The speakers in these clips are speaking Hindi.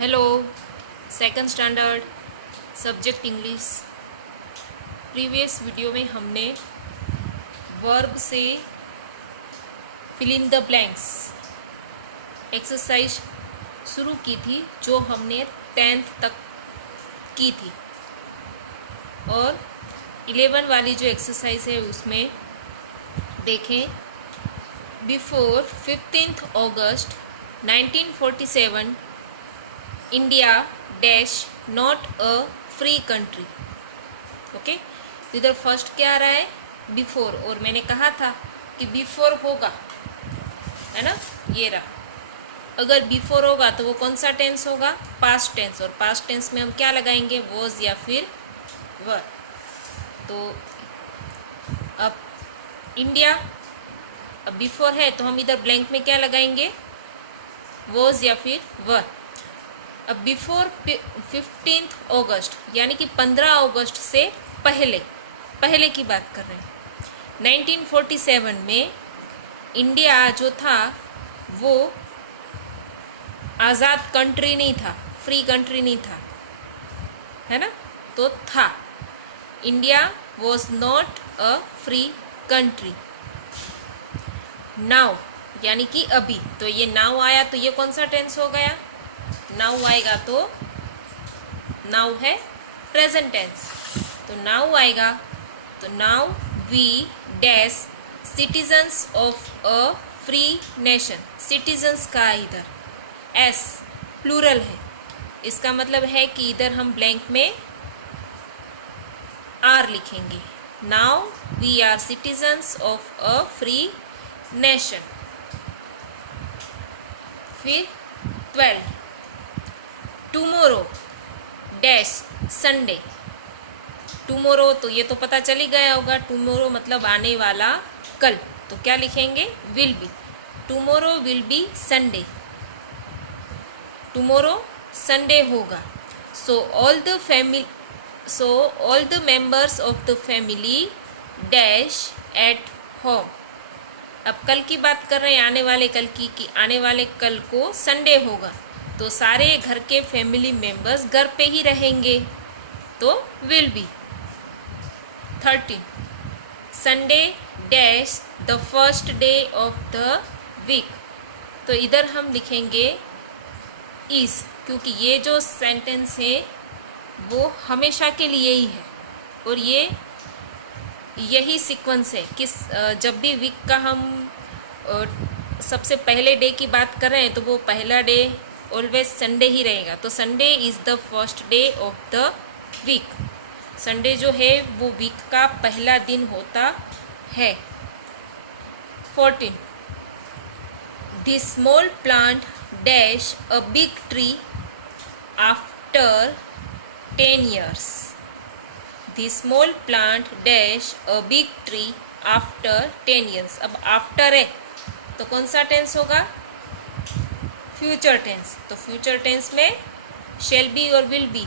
Hello, second standard subject English. Previous video में हमने वर्ब से fill in the blanks exercise शुरू की थी, जो हमने 10th तक की थी। और 11 वाली जो एक्सरसाइज है उसमें देखें, before 15th August 1947 India dash not a free country. Okay, तो इधर फर्स्ट क्या आ रहा है, बिफोर। और मैंने कहा था कि बिफोर होगा, है ना, ये रहा। अगर बिफोर होगा तो वो कौन सा टेंस होगा, पास्ट टेंस। और पास्ट टेंस में हम क्या लगाएंगे, वॉज या फिर वर। तो अब इंडिया, अब बिफोर है तो हम इधर ब्लैंक में क्या लगाएंगे, वॉज या फिर वर। अब बिफोर 15th अगस्त यानी कि 15 अगस्त से पहले की बात कर रहे हैं। 1947 में इंडिया जो था वो आज़ाद कंट्री नहीं था, फ्री कंट्री नहीं था, है ना। तो था, India was not a free country. Now यानी कि अभी, तो ये नाउ आया तो ये कौन सा टेंस हो गया, नाउ आएगा तो नाउ है प्रेजेंट टेंस। तो नाउ आएगा तो now we dash citizens of a free nation. Citizens का इधर एस प्लूरल है, इसका मतलब है कि इधर हम ब्लैंक में आर लिखेंगे। Now we are citizens of a free nation. फिर 12, टुमोरो डैश संडे। टुमोरो तो ये तो पता चल ही गया होगा, टुमोरो मतलब आने वाला कल। तो क्या लिखेंगे, will be. Tomorrow will be Sunday, tomorrow Sunday होगा। So all the members of the family dash at home. अब कल की बात कर रहे हैं, आने वाले कल की, कि आने वाले कल को संडे होगा तो सारे घर के फैमिली मेंबर्स घर पे ही रहेंगे, तो will be. 13, Sunday dash the first day of the week. तो इधर हम लिखेंगे इज, क्योंकि ये जो सेंटेंस है वो हमेशा के लिए ही है। और यही सीक्वेंस है कि जब भी वीक का हम सबसे पहले डे की बात कर रहे हैं तो वो पहला डे ऑलवेज संडे ही रहेगा। तो Sunday is the first day of the week. Sunday जो है वो वीक का पहला दिन होता है। 14, the small plant dash a big tree after 10 years। The small plant dash a big tree after 10 years। अब आफ्टर है तो कौन सा टेंस होगा, फ्यूचर टेंस। तो फ्यूचर टेंस में शेल बी और विल बी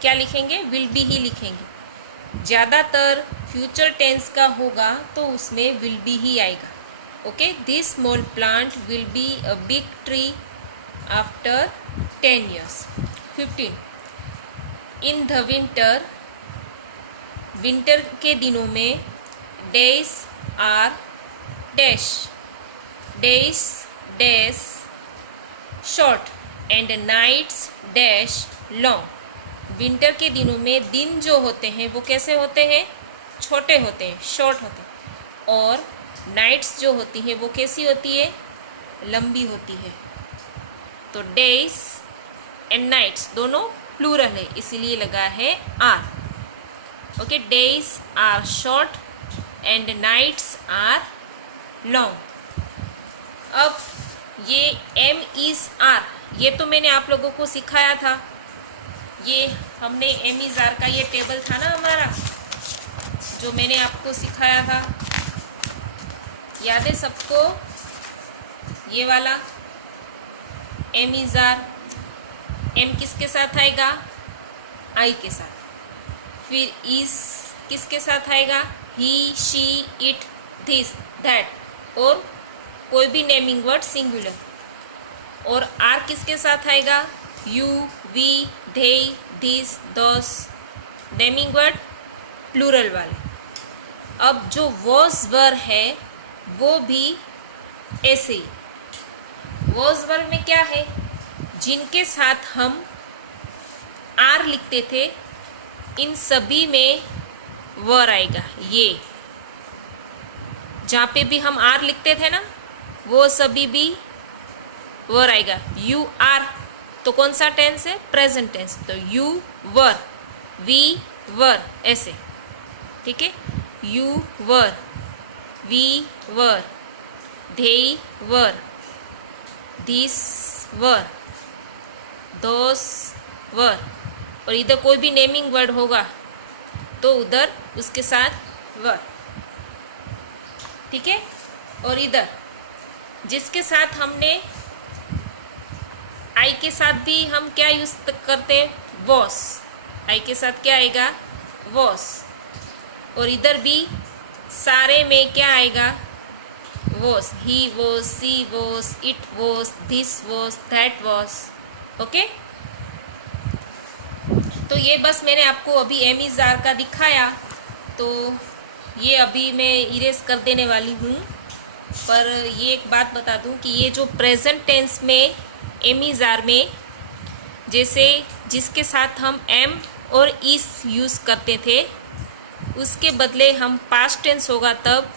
क्या लिखेंगे, विल बी ही लिखेंगे। ज़्यादातर फ्यूचर टेंस का होगा तो उसमें विल बी ही आएगा। Okay, this small plant will be a big tree after 10 years। 15, in the winter, winter के दिनों में days are dash, days dash short and nights dash long. Winter के दिनों में दिन जो होते हैं वो कैसे होते हैं, छोटे होते हैं, शॉर्ट होते हैं। और नाइट्स जो होती हैं वो कैसी होती है, लंबी होती है। तो डेज एंड नाइट्स दोनों प्लूरल है, इसीलिए लगा है are. Okay, days are short and nights are long. अब ये एम इज़ आर, ये तो मैंने आप लोगों को सिखाया था। ये हमने एम इज़ आर का ये टेबल था ना हमारा, जो मैंने आपको सिखाया था, याद है सबको, ये वाला एम इज़ आर। एम किसके साथ आएगा, आई के साथ। फिर इज किसके साथ आएगा, he she it this that, और कोई भी नेमिंग वर्ड सिंगुलर। और आर किसके साथ आएगा, you, we, they, these, those, naming word plural वाले। अब जो वॉज वर है वो भी ऐसे ही। वॉज वर में क्या है, जिनके साथ हम आर लिखते थे इन सभी में वर आएगा। ये जहाँ पे भी हम आर लिखते थे ना वो सभी भी वर आएगा। यू आर तो कौन सा टेंस है, प्रेजेंट टेंस, तो यू वर, वी वर, ऐसे, ठीक है। You were, we were, they were, these were, those were, और इधर कोई भी नेमिंग वर्ड होगा तो उधर उसके साथ वर, ठीक है। और इधर जिसके साथ हमने आई के साथ भी हम क्या यूज करते हैं, वॉस, आई के साथ क्या आएगा, वॉस, और इधर भी सारे में क्या आएगा, was, he was, she was, it was, this was, that was, okay. तो ये बस मैंने आपको अभी एम इज आर का दिखाया, तो ये अभी मैं इरेज कर देने वाली हूँ। पर ये एक बात बता दूँ कि ये जो प्रेजेंट टेंस में एम इज आर में जैसे जिसके साथ हम एम और इस यूज़ करते थे उसके बदले हम पास्ट टेंस होगा तब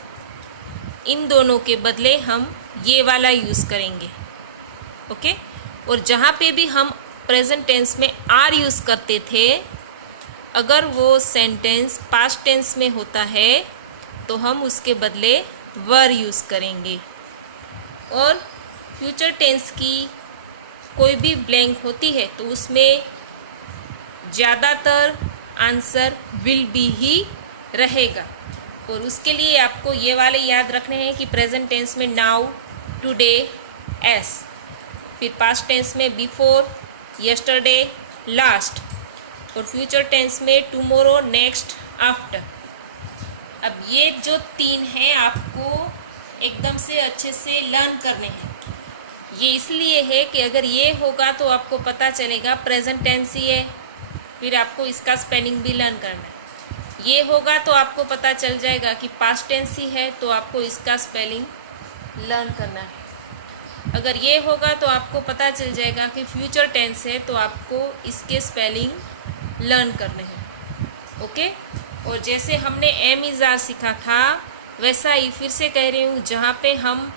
इन दोनों के बदले हम ये वाला यूज़ करेंगे, ओके। और जहाँ पे भी हम प्रेजेंट टेंस में आर यूज़ करते थे अगर वो सेंटेंस पास्ट टेंस में होता है तो हम उसके बदले वर यूज़ करेंगे। और फ्यूचर टेंस की कोई भी ब्लैंक होती है तो उसमें ज़्यादातर आंसर विल बी ही रहेगा। और उसके लिए आपको ये वाले याद रखने हैं कि प्रेजेंट टेंस में नाउ, टुडे, एस, फिर पास्ट टेंस में बिफोर, यस्टरडे, लास्ट, और फ्यूचर टेंस में टुमारो, नेक्स्ट, आफ्टर। अब ये जो तीन हैं आपको एकदम से अच्छे से लर्न करने हैं। ये इसलिए है कि अगर ये होगा तो आपको पता चलेगा प्रेजेंट टेंस ही है, फिर आपको इसका स्पेलिंग भी लर्न करना है। ये होगा तो आपको पता चल जाएगा कि पास्ट टेंस ही है तो आपको इसका स्पेलिंग लर्न करना है। अगर ये होगा तो आपको पता चल जाएगा कि फ्यूचर टेंस है तो आपको इसके स्पेलिंग लर्न करने हैं, ओके। और जैसे हमने एम इज आर सीखा था वैसा ही फिर से कह रही हूँ, जहाँ पे हम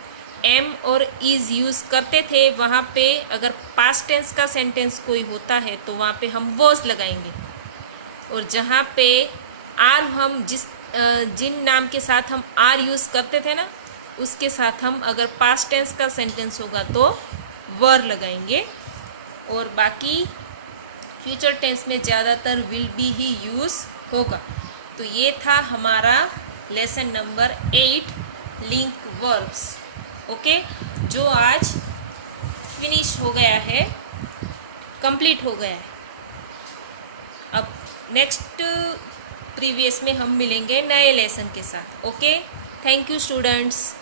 एम और इज़ यूज़ करते थे वहाँ पे अगर पास्ट टेंस का सेंटेंस कोई होता है तो वहाँ पे हम वॉज लगाएंगे। और जहाँ पे आर हम जिन नाम के साथ हम आर यूज़ करते थे ना उसके साथ हम अगर पास्ट टेंस का सेंटेंस होगा तो वर लगाएंगे। और बाकी फ्यूचर टेंस में ज़्यादातर विल बी ही यूज़ होगा। तो ये था हमारा lesson number 8 link verbs, okay, जो आज फिनिश हो गया है, कंप्लीट हो गया है। अब नेक्स्ट प्रीवियस में हम मिलेंगे नए लेसन के साथ, ओके। Thank you students.